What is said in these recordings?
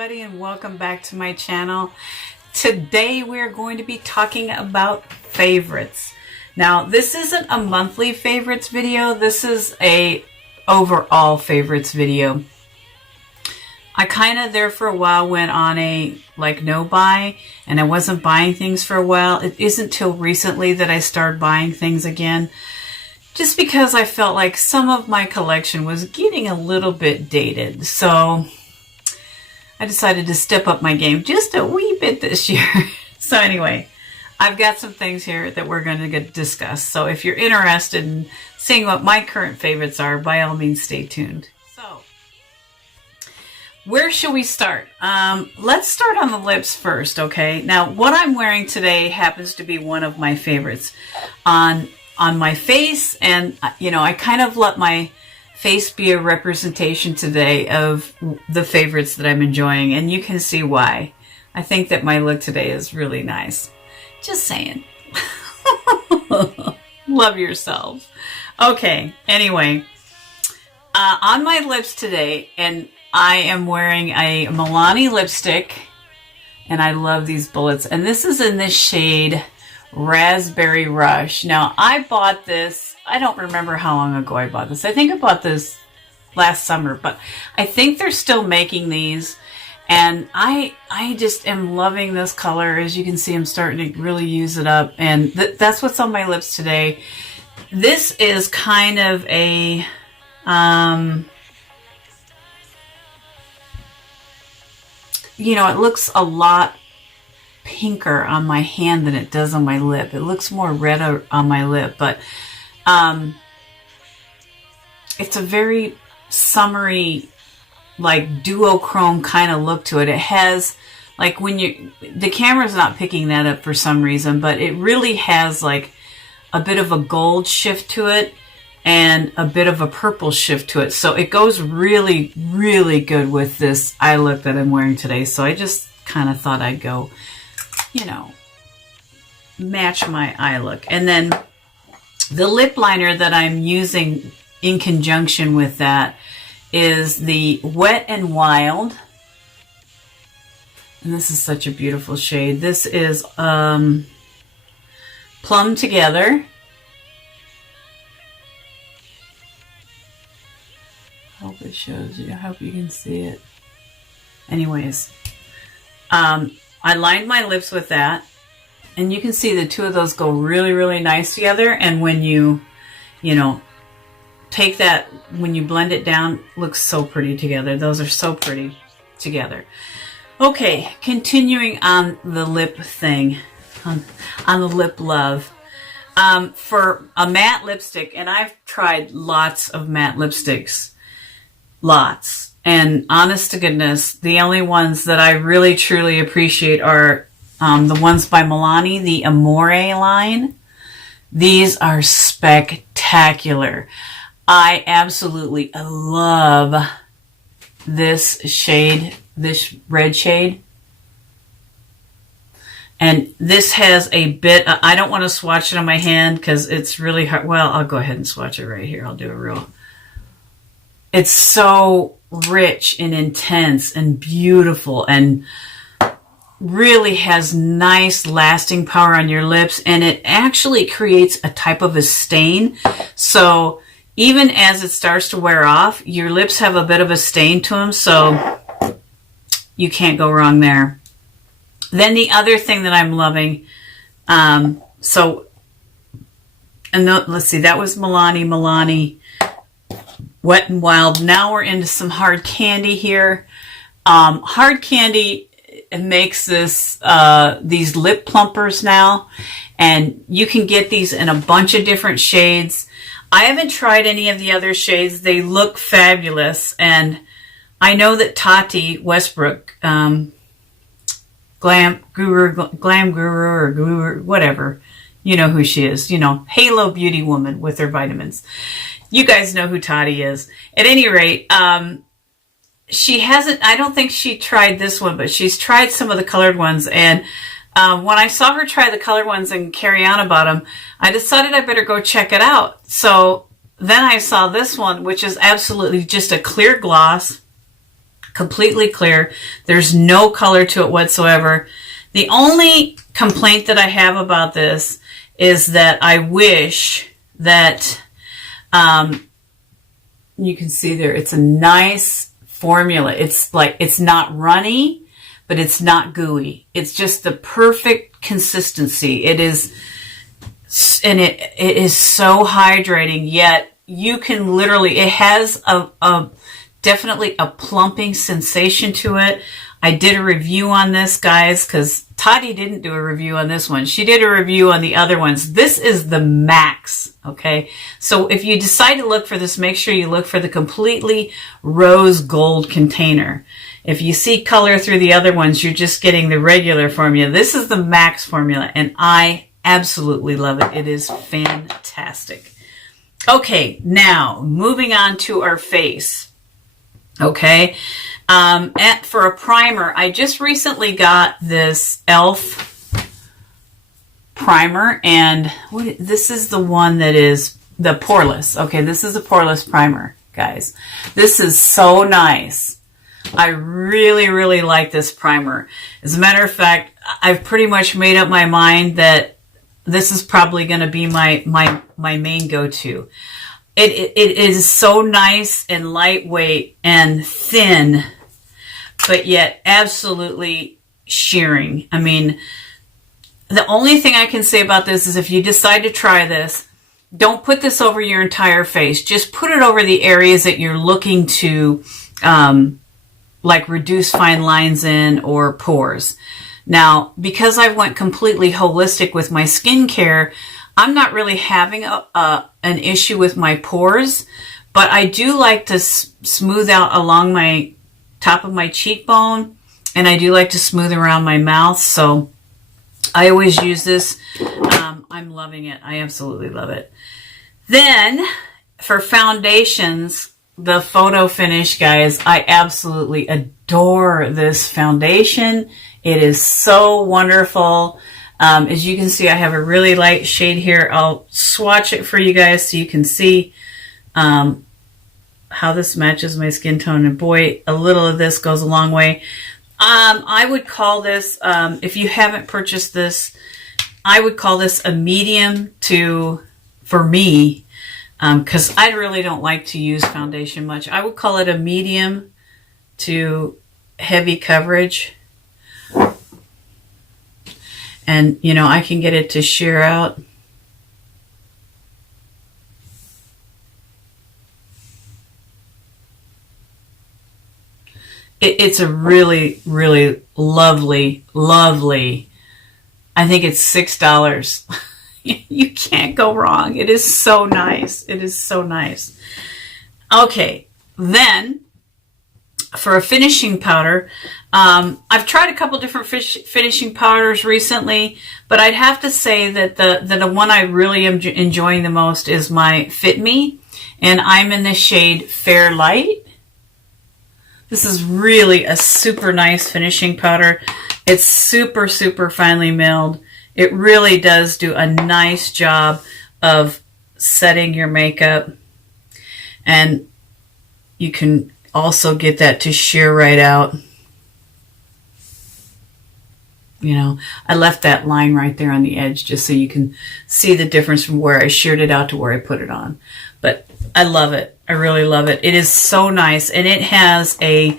everybody, and welcome back to my channel. Today we're going to be talking about favorites. Now, this isn't a monthly favorites video. This is a overall favorites video. I kind of there for a while went on a no buy, and I wasn't buying things for a while. It isn't till recently that I started buying things again, just because I felt like some of my collection was getting a little bit dated. So I decided to step up my game just a wee bit this year. So anyway, I've got some things here that we're going to discuss. So if you're interested in seeing what my current favorites are, by all means, stay tuned. So where should we start? Let's start on the lips first, okay? Now, what I'm wearing today happens to be one of my favorites on my face, and I kind of let my face be a representation today of the favorites that I'm enjoying, and you can see why. I think that my look today is really nice. Just saying. Love yourself. Okay, anyway, on my lips today, and I am wearing a Milani lipstick, and I love these bullets, and this is in this shade Raspberry Rush. Now, I bought this, I don't remember how long ago I bought this. I think I bought this last summer, but I think they're still making these, and I just am loving this color. As you can see, I'm starting to really use it up, and that's what's on my lips today. This is kind of a it looks a lot pinker on my hand than it does on my lip. It looks more red on my lip, but it's a very summery, like duochrome kind of look to it. It has, like, the camera's not picking that up for some reason, but it really has like a bit of a gold shift to it and a bit of a purple shift to it. So it goes really, really good with this eye look that I'm wearing today. So I just kind of thought I'd go, match my eye look. And then the lip liner that I'm using in conjunction with that is the Wet n Wild. And this is such a beautiful shade. This is Plum Together. I hope it shows you. I hope you can see it. Anyways, I lined my lips with that, and you can see the two of those go really, really nice together. And when you take that, when you blend it down, looks so pretty together. Those are so pretty together. Okay, continuing on the lip thing, on the lip love. For a matte lipstick, and I've tried lots of matte lipsticks, lots. And honest to goodness, the only ones that I really truly appreciate are the ones by Milani, the Amore line. These are spectacular. I absolutely love this shade, this red shade. And this has a bit, I don't want to swatch it on my hand because it's really hard. Well, I'll go ahead and swatch it right here. I'll do a real. It's so rich and intense and beautiful, and really has nice lasting power on your lips, and it actually creates a type of a stain. So even as it starts to wear off, your lips have a bit of a stain to them, so you can't go wrong there. Then the other thing that I'm loving, let's see, that was Milani Wet n Wild. Now we're into some Hard Candy here. Hard Candy makes these lip plumpers now, and you can get these in a bunch of different shades. I haven't tried any of the other shades. They look fabulous, and I know that Tati Westbrook, Glam Guru or Guru, whatever, you know who she is, Halo Beauty Woman with her vitamins. You guys know who Tati is. At any rate, she hasn't, I don't think she tried this one, but she's tried some of the colored ones. And when I saw her try the colored ones and carry on about them, I decided I better go check it out. So then I saw this one, which is absolutely just a clear gloss. completely clear. There's no color to it whatsoever. The only complaint that I have about this is that I wish that, you can see there, it's a nice formula. It's like, it's not runny, but it's not gooey. It's just the perfect consistency. It is, and it is so hydrating, yet you can literally, it has a definitely a plumping sensation to it. I did a review on this, guys, because Tati didn't do a review on this one. She did a review on the other ones. This is the max, okay? So if you decide to look for this, make sure you look for the completely rose gold container. If you see color through the other ones, you're just getting the regular formula. This is the max formula, and I absolutely love it. It is fantastic. Okay, now moving on to our face, okay? For a primer, I just recently got this e.l.f. primer, and this is the one that is the poreless. Okay, this is a poreless primer, guys. This is so nice. I really, really like this primer. As a matter of fact, I've pretty much made up my mind that this is probably going to be my main go-to. It is so nice and lightweight and thin, but yet absolutely shearing. I mean, the only thing I can say about this is if you decide to try this, don't put this over your entire face. Just put it over the areas that you're looking to like reduce fine lines in or pores. Now, because I went completely holistic with my skincare, I'm not really having an issue with my pores, but I do like to smooth out along my top of my cheekbone, and I do like to smooth around my mouth, so I always use this. I'm loving it. I absolutely love it. Then, for foundations, the Photo Finish, guys, I absolutely adore this foundation. It is so wonderful. As you can see, I have a really light shade here. I'll swatch it for you guys so you can see how this matches my skin tone. And boy, a little of this goes a long way. I would call this, if you haven't purchased this, I would call this a medium to, for me, because I really don't like to use foundation much. I would call it a medium to heavy coverage. And, you know, I can get it to sheer out. It's a really, really lovely, I think it's $6. You can't go wrong. It is so nice. It is so nice. Okay, then for a finishing powder, I've tried a couple different finishing powders recently, but I'd have to say that the one I really am enjoying the most is my Fit Me, and I'm in the shade Fair Light. This is really a super nice finishing powder. It's super, super finely milled. It really does do a nice job of setting your makeup. And you can also get that to sheer right out. You know, I left that line right there on the edge just so you can see the difference from where I sheared it out to where I put it on. But I love it. I really love it. It is so nice, and it has a,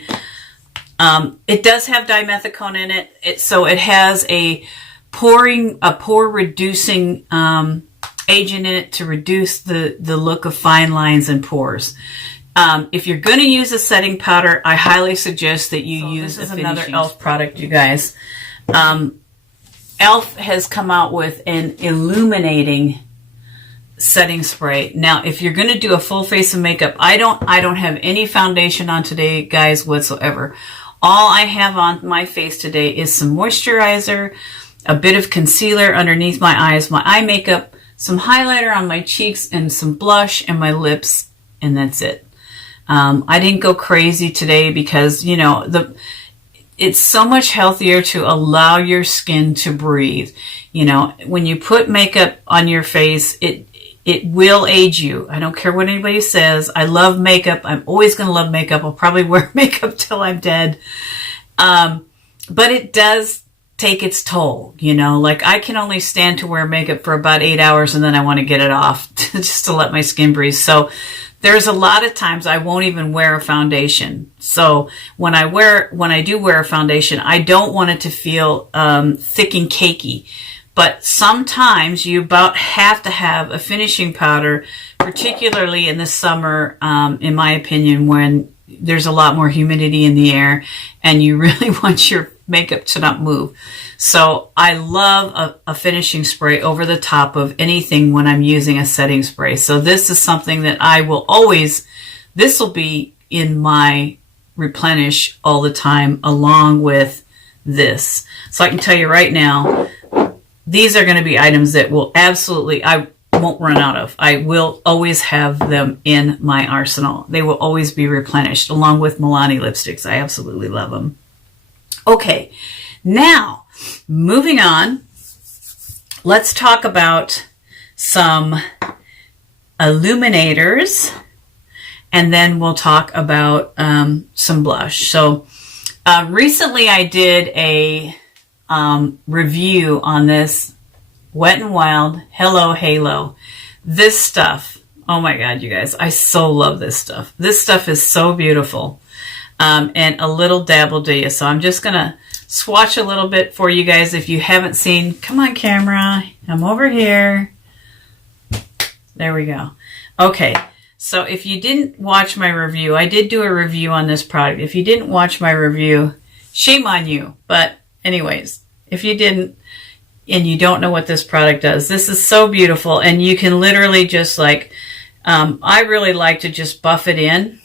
it does have dimethicone in it. So it has a pore reducing agent in it to reduce the look of fine lines and pores. If you're going to use a setting powder, I highly suggest that you use another e.l.f. product, you guys. e.l.f. has come out with an illuminating setting spray. Now, if you're going to do a full face of makeup, I don't have any foundation on today, guys, whatsoever. All I have on my face today is some moisturizer, a bit of concealer underneath my eyes, my eye makeup, some highlighter on my cheeks, and some blush and my lips, and that's it. I didn't go crazy today because, you know, it's so much healthier to allow your skin to breathe. You know, when you put makeup on your face, It will age you. I don't care what anybody says. I love makeup. I'm always going to love makeup. I'll probably wear makeup till I'm dead. But it does take its toll, you know, like I can only stand to wear makeup for about 8 hours and then I want to get it off just to let my skin breathe. So there's a lot of times I won't even wear a foundation. So when I do wear a foundation, I don't want it to feel thick and cakey. But sometimes you about have to have a finishing powder, particularly in the summer, in my opinion, when there's a lot more humidity in the air and you really want your makeup to not move. So I love a finishing spray over the top of anything when I'm using a setting spray. So this is something that I will always, this will be in my replenish all the time along with this. So I can tell you right now, these are going to be items that will absolutely, I won't run out of. I will always have them in my arsenal. They will always be replenished along with Milani lipsticks. I absolutely love them. Okay, now moving on, let's talk about some illuminators and then we'll talk about some blush. So recently I did a review on this Wet n Wild Hello Halo. This stuff, oh my God, you guys, I so love this stuff. This stuff is so beautiful. And a little dabble do you. So I'm just going to swatch a little bit for you guys if you haven't seen. Come on, camera. I'm over here. There we go. Okay. So if you didn't watch my review, I did do a review on this product. If you didn't watch my review, shame on you. But anyways, if you didn't and you don't know what this product does, this is so beautiful. And you can literally just like, I really like to just buff it in.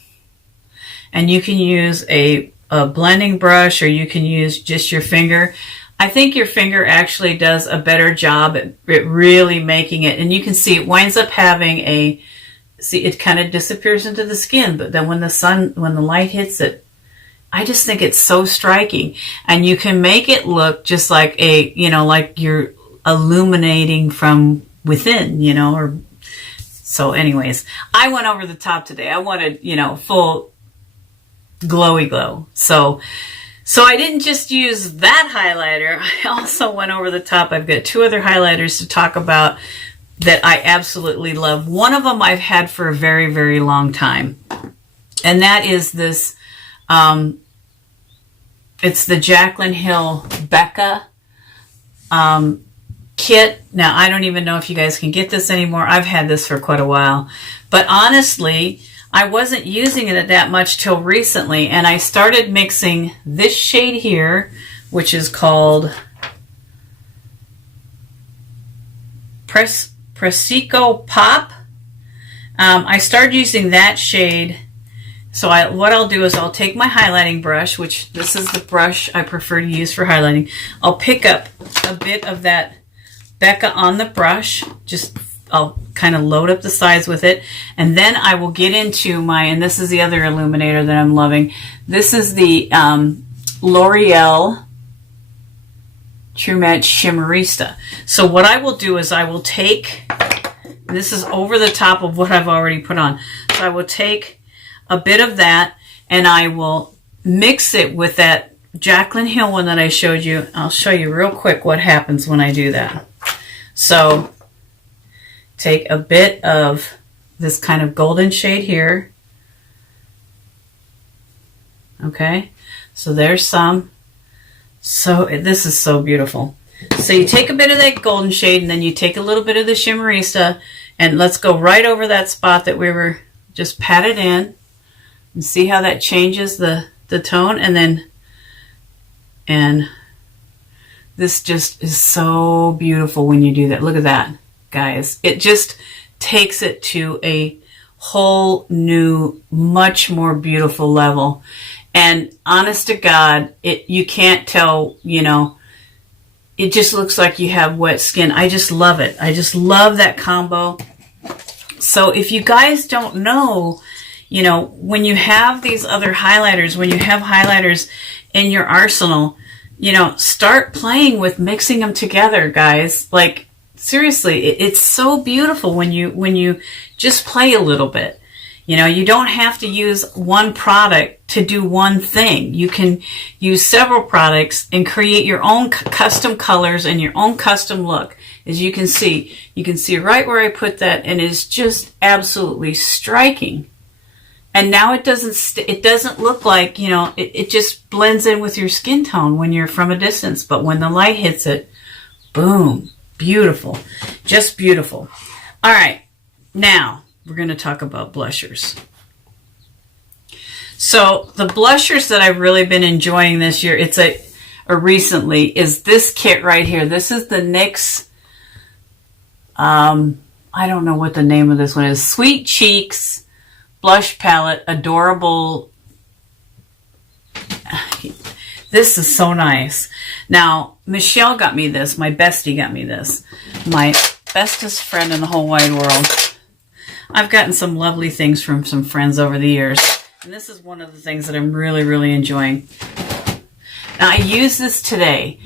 And you can use a blending brush or you can use just your finger. I think your finger actually does a better job at really making it. And you can see it winds up having it kind of disappears into the skin. But then when the light hits it, I just think it's so striking. And you can make it look just like like you're illuminating from within, or so anyways, I went over the top today. I wanted, full glowy glow. So I didn't just use that highlighter. I also went over the top. I've got two other highlighters to talk about that I absolutely love. One of them I've had for a very, very long time. And that is this, it's the Jaclyn Hill Becca kit. Now, I don't even know if you guys can get this anymore. I've had this for quite a while. But honestly, I wasn't using it that much till recently, and I started mixing this shade here, which is called Presico Pop. I started using that shade. So what I'll do is I'll take my highlighting brush, which this is the brush I prefer to use for highlighting. I'll pick up a bit of that Becca on the brush, I'll kind of load up the sides with it, and then I will get into and this is the other illuminator that I'm loving. This is the L'Oreal True Match Shimmerista. So what I will do is I will take, and this is over the top of what I've already put on, so I will take a bit of that and I will mix it with that Jaclyn Hill one that I showed you. I'll show you real quick what happens when I do that. So take a bit of this kind of golden shade here. Okay, so there's some. So this is so beautiful. So you take a bit of that golden shade and then you take a little bit of the Shimmerista and let's go right over that spot that we were just patted in and see how that changes the tone. And this just is so beautiful when you do that. Look at that, guys. It just takes it to a whole new, much more beautiful level. And honest to God, you can't tell, it just looks like you have wet skin. I just love it. I just love that combo. So if you guys don't know, when you have these other highlighters, when you have highlighters in your arsenal, start playing with mixing them together, guys. Like, seriously, it's so beautiful when you just play a little bit. You know, you don't have to use one product to do one thing. You can use several products and create your own custom colors and your own custom look. As you can see right where I put that, and it's just absolutely striking. And now it doesn't look like, you know, it just blends in with your skin tone when you're from a distance. But when the light hits it, boom, beautiful, just beautiful. All right, now we're going to talk about blushers. So the blushers that I've really been enjoying this year, or recently, is this kit right here. This is the NYX, I don't know what the name of this one is, Sweet Cheeks Blush Palette, Adorable. This is so nice. Now, Michelle got me this, my bestie got me this, my bestest friend in the whole wide world. I've gotten some lovely things from some friends over the years, and this is one of the things that I'm really, really enjoying. Now, I use this today.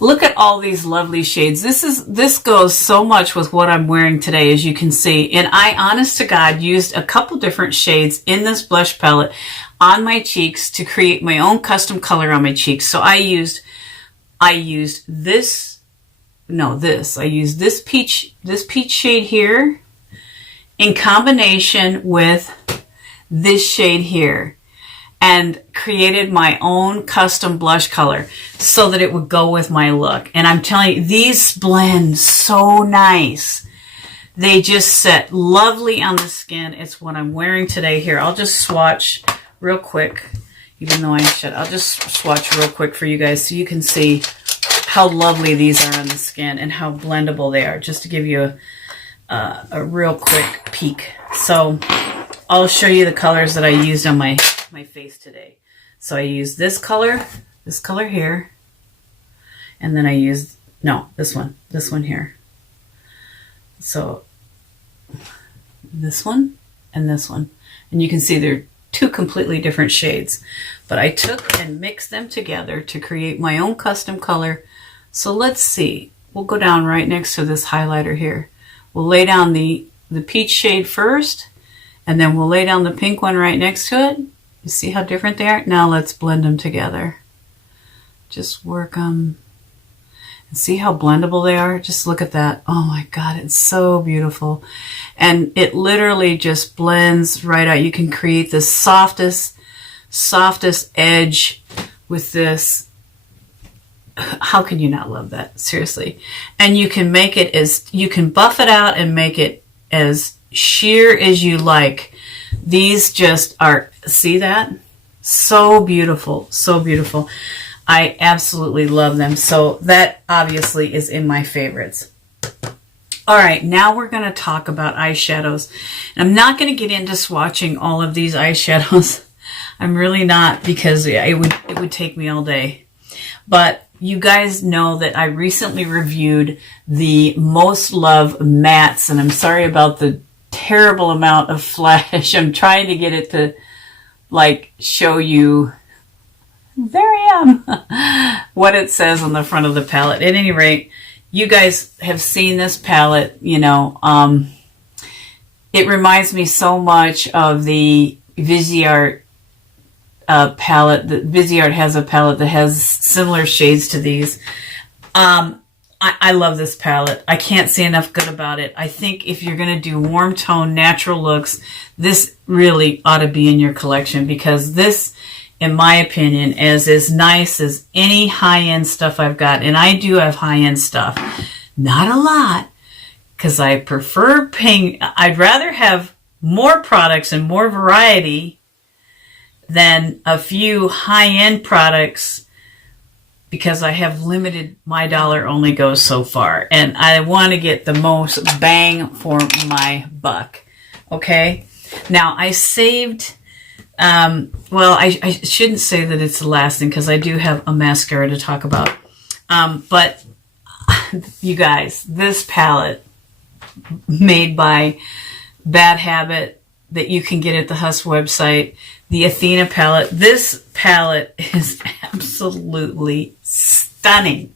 Look at all these lovely shades. This goes so much with what I'm wearing today, as you can see. And I, honest to God, used a couple different shades in this blush palette on my cheeks to create my own custom color on my cheeks. So I used this peach shade here in combination with this shade here, and created my own custom blush color so that it would go with my look. And I'm telling you, these blend so nice. They just set lovely on the skin. It's what I'm wearing today here. I'll just swatch real quick, even though I'll just swatch real quick for you guys so you can see how lovely these are on the skin and how blendable they are, just to give you a real quick peek. So I'll show you the colors that I used on my face today. So I used this color here, and then I used, this one here. So this one and this one. And you can see they're two completely different shades. But I took and mixed them together to create my own custom color. So let's see. We'll go down right next to this highlighter here. We'll lay down the peach shade first, and then we'll lay down the pink one right next to it. You see how different they are? Now let's blend them together. Just work them. And see how blendable they are? Just look at that. Oh my God, it's so beautiful. And it literally just blends right out. You can create the softest edge with this. How can you not love that? Seriously. And you can make it you can buff it out and make it as sheer as you like. These just are, see that? So beautiful, so beautiful. I absolutely love them. So that obviously is in my favorites. All right, now we're going to talk about eyeshadows. And I'm not going to get into swatching all of these eyeshadows. I'm really not, because it would take me all day. But you guys know that I recently reviewed the Most Love mattes, and I'm sorry about the terrible amount of flash. I'm trying to get it to like show you, there I am, what it says on the front of the palette. At any rate, you guys have seen this palette, you know. It reminds me so much of the Viseart palette. The Viseart has a palette that has similar shades to these. I love this palette. I can't say enough good about it. I think if you're going to do warm tone, natural looks, this really ought to be in your collection, because this, in my opinion, is as nice as any high-end stuff I've got. And I do have high-end stuff. Not a lot, because I prefer paying. I'd rather have more products and more variety than a few high-end products, because I have limited, my dollar only goes so far, and I want to get the most bang for my buck. Okay, now I saved, well, I shouldn't say that it's the last thing, because I do have a mascara to talk about, but you guys, this palette made by Bad Habit that you can get at the Huss website, the Athena palette. This palette is absolutely stunning.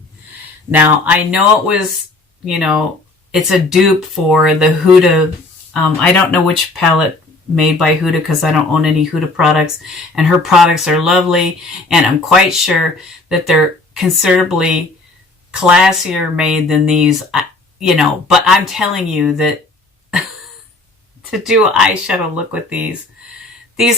Now, I know it was, you know, it's a dupe for the Huda. I don't know which palette made by Huda because I don't own any Huda products, and her products are lovely, and I'm quite sure that they're considerably classier made than these, you know, but I'm telling you that to do an eyeshadow look with these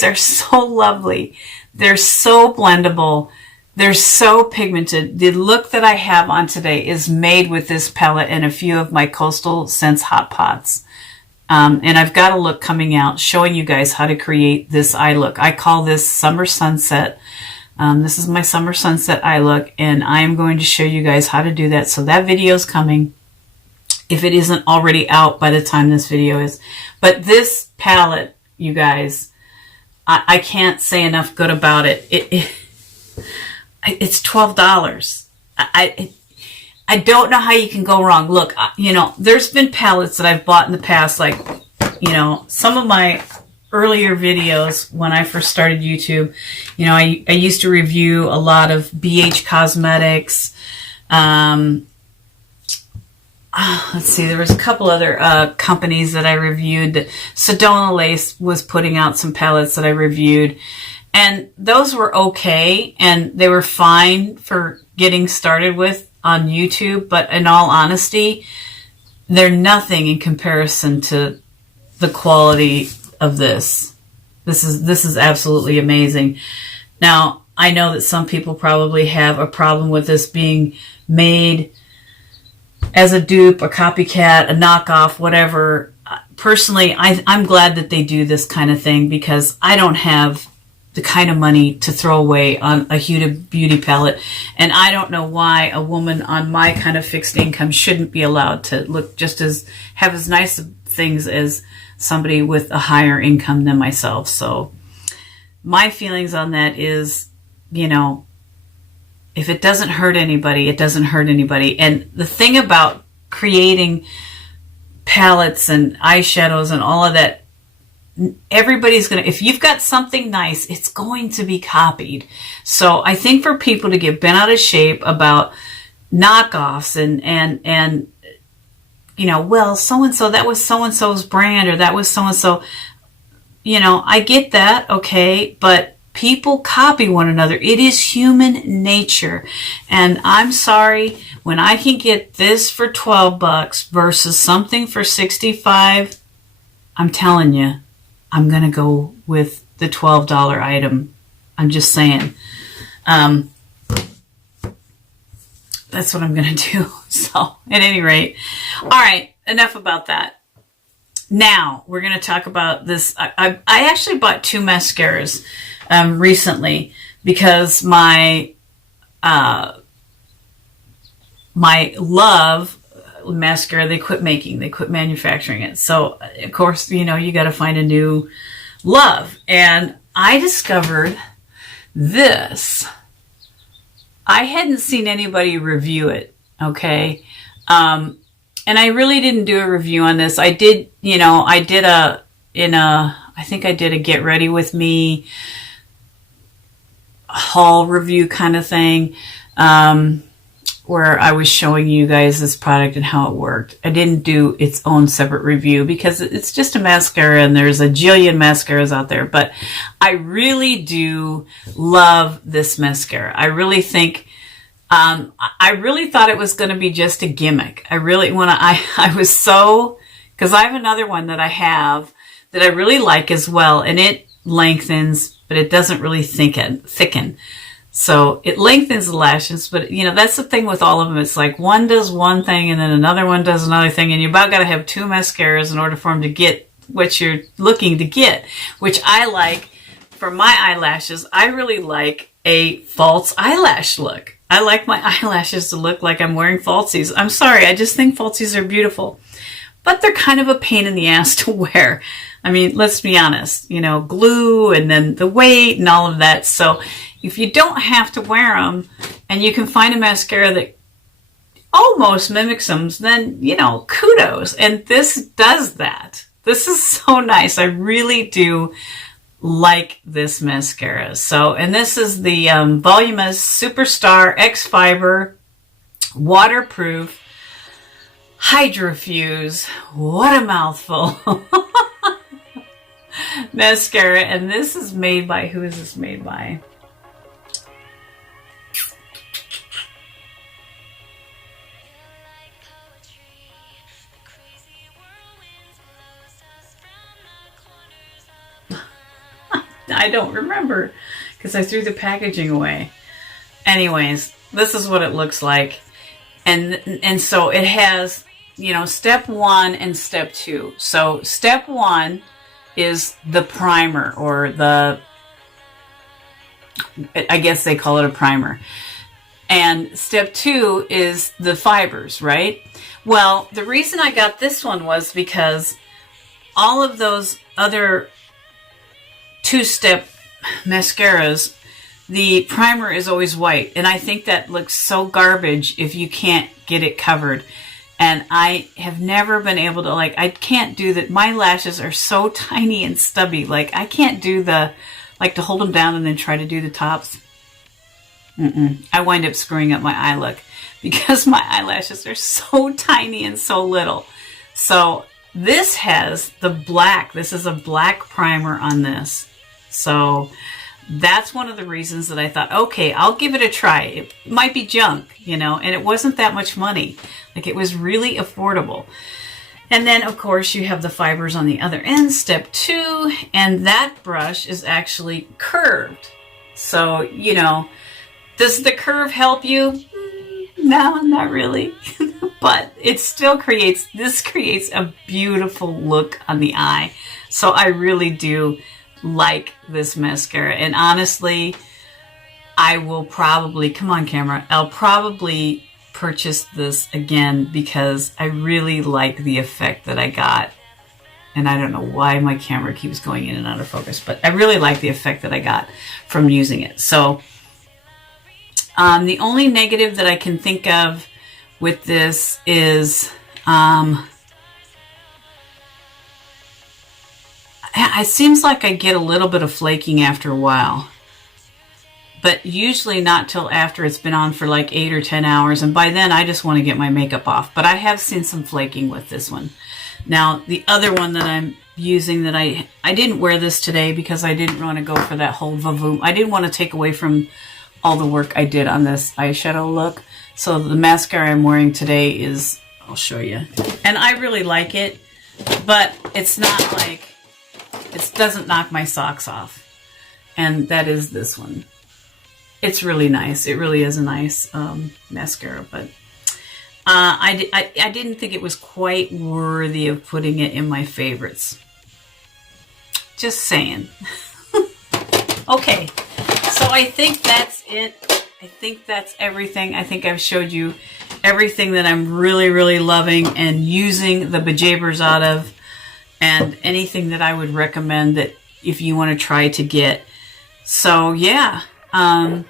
are so lovely. They're so blendable. They're so pigmented. The look that I have on today is made with this palette and a few of my Coastal Scents Hot Pots. And I've got a look coming out showing you guys how to create this eye look. I call this Summer Sunset. This is my Summer Sunset eye look, and I'm going to show you guys how to do that. So that video is coming, if it isn't already out by the time this video is. But this palette, you guys, I can't say enough good about it. It's $12. I don't know how you can go wrong. Look, you know, there's been palettes that I've bought in the past, like, you know, some of my earlier videos when I first started YouTube, you know, I used to review a lot of BH Cosmetics. Let's see, there was a couple other companies that I reviewed. Sedona Lace was putting out some palettes that I reviewed, and those were okay, and they were fine for getting started with on YouTube, but in all honesty, they're nothing in comparison to the quality of this. This is absolutely amazing. Now, I know that some people probably have a problem with this being made as a dupe, a copycat, a knockoff, whatever. Personally, I'm glad that they do this kind of thing because I don't have the kind of money to throw away on a Huda Beauty palette. And I don't know why a woman on my kind of fixed income shouldn't be allowed to look have as nice things as somebody with a higher income than myself. So my feelings on that is, you know, if it doesn't hurt anybody, it doesn't hurt anybody. And the thing about creating palettes and eyeshadows and all of that, everybody's going to, if you've got something nice, it's going to be copied. So I think for people to get bent out of shape about knockoffs and you know, well, so-and-so, that was so-and-so's brand, or that was so-and-so, you know, I get that, okay, but people copy one another. It is human nature. And I'm sorry, when I can get this for $12 versus something for $65, I'm telling you, I'm going to go with the $12 item. I'm just saying. That's what I'm going to do. So, at any rate. All right, enough about that. Now, we're going to talk about this. I actually bought 2 mascaras recently because my Love mascara, they quit making, they quit manufacturing it. So, of course, you know, you got to find a new Love. And I discovered this. I hadn't seen anybody review it, okay? And I really didn't do a review on this. I did, you know, I think I did a Get Ready With Me haul review kind of thing, where I was showing you guys this product and how it worked. I didn't do its own separate review because it's just a mascara and there's a jillion mascaras out there. But I really do love this mascara. I really think, I really thought it was going to be just a gimmick. I was so, because I have another one that I have that I really like as well, and it lengthens, but it doesn't really thicken. So it lengthens the lashes, but you know, that's the thing with all of them. It's like one does one thing and then another one does another thing, and you about got to have 2 mascaras in order for them to get what you're looking to get, which I like for my eyelashes. I really like a false eyelash look. I like my eyelashes to look like I'm wearing falsies. I'm sorry, I just think falsies are beautiful, but they're kind of a pain in the ass to wear. I mean, let's be honest, you know, glue and then the weight and all of that. So if you don't have to wear them and you can find a mascara that almost mimics them, then, you know, kudos. And this does that. This is so nice. I really do like this mascara. So, and this is the Voluminous Superstar X Fiber Waterproof Hydrofuse. What a mouthful. Mascara. And this is made by, who is this made by? I don't remember because I threw the packaging away. Anyways, this is what it looks like. And so it has, you know, step 1 and step 2. So step 1 is the primer, or the, I guess they call it a primer. And step 2 is the fibers, right? Well, the reason I got this one was because all of those other 2-step mascaras, the primer is always white, and I think that looks so garbage if you can't get it covered. And I have never been able to, like, I can't do that. My lashes are so tiny and stubby. Like, I can't do the, like, to hold them down and then try to do the tops. I wind up screwing up my eye look because my eyelashes are so tiny and so little. So this has the black. This is a black primer on this. So that's one of the reasons that I thought, okay, I'll give it a try. It might be junk, you know, and it wasn't that much money. Like, it was really affordable. And then, of course, you have the fibers on the other end, step 2, and that brush is actually curved. So, you know, does the curve help you? No, not really. But it still creates a beautiful look on the eye. So I really do like this mascara, and honestly, I will probably, come on camera, I'll probably purchase this again because I really like the effect that I got. And I don't know why my camera keeps going in and out of focus, but I really like the effect that I got from using it. So the only negative that I can think of with this is it seems like I get a little bit of flaking after a while, but usually not till after it's been on for like 8 or 10 hours. And by then I just want to get my makeup off, but I have seen some flaking with this one. Now, the other one that I'm using that I didn't wear this today because I didn't want to go for that whole vavoom. I didn't want to take away from all the work I did on this eyeshadow look. So the mascara I'm wearing today is, I'll show you. And I really like it, but it's not like, it doesn't knock my socks off. And that is this one. It's really nice. It really is a nice mascara, but I didn't think it was quite worthy of putting it in my favorites. Just saying. Okay, so I think that's it. I think that's everything. I think I've showed you everything that I'm really, really loving and using the Bejabers out of, and anything that I would recommend that if you want to try to get. So yeah, I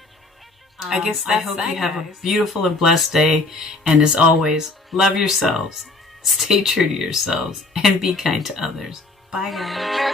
guess I hope you have a beautiful and blessed day. And as always, love yourselves, stay true to yourselves, and be kind to others. Bye, guys.